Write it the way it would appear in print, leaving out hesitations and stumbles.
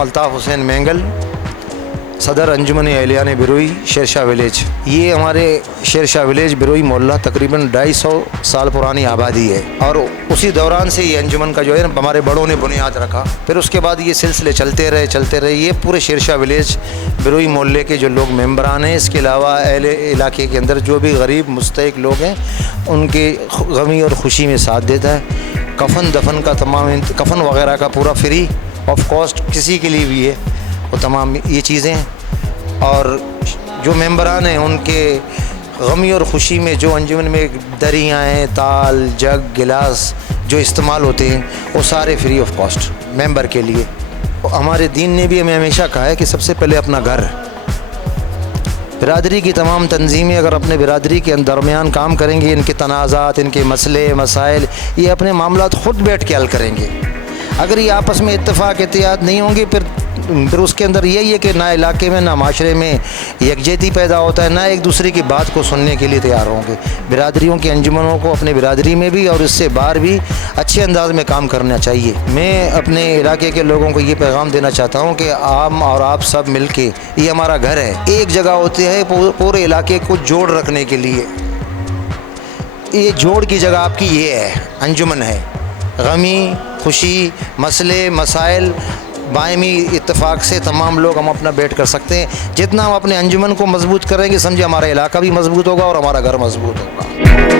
हूँ अल्ताफ़ हुसैन मेंगल, सदर अंजुमन एहलियान बिरोई शेरशाह विलेज। ये हमारे शेरशाह विलेज बिरोई मोहल्ला तकरीबन 250 साल पुरानी आबादी है और उसी दौरान से ये अंजुमन का जो है हमारे बड़ों ने बुनियाद रखा। फिर उसके बाद ये सिलसिले चलते रहे। ये पूरे शेरशाह विलेज बिरोई मोहल्ले के जो लोग मेंबरान हैं, इसके अलावा अहले इलाके के अंदर जो भी गरीब मुस्तहिक लोग हैं उनके गमी और ख़ुशी में साथ देता है। कफ़न दफन का तमाम कफ़न वगैरह का पूरा फ्री ऑफ कॉस्ट किसी के लिए भी है, वो तमाम ये चीज़ें। और जो मेंबरान हैं उनके गमी और ख़ुशी में जो अंजुमन में दरियाँ हैं, ताल, जग, गिलास जो इस्तेमाल होते हैं वो सारे फ्री ऑफ कॉस्ट मेंबर के लिए। हमारे दीन ने भी हमें हमेशा कहा है कि सबसे पहले अपना घर, बिरादरी की तमाम तंजीमें अगर अपने बिरादरी के दरमियान काम करेंगी, इनके तनाज़ात, इनके मसले मसाइल, ये अपने मामलात ख़ुद बैठ के हल करेंगे। अगर ये आपस में इत्तेफाक एहतियात नहीं होंगे फिर उसके अंदर यही है कि ना इलाके में ना माशरे में यकजहती पैदा होता है, ना एक दूसरे की बात को सुनने के लिए तैयार होंगे। बिरादरियों की अंजुमनों को अपने बिरादरी में भी और इससे बाहर भी अच्छे अंदाज में काम करना चाहिए। मैं अपने इलाके के लोगों को ये पैगाम देना चाहता हूँ कि आम और आप सब मिल के, ये हमारा घर है, एक जगह होती है पूरे इलाके को जोड़ रखने के लिए। ये जोड़ की जगह आपकी ये है, अंजुमन है। गमी खुशी मसले मसाइल बायमी इत्तेफाक से तमाम लोग हम अपना बैठ कर सकते हैं। जितना हम अपने अंजुमन को मजबूत करेंगे समझे हमारा इलाका भी मजबूत होगा और हमारा घर मजबूत होगा।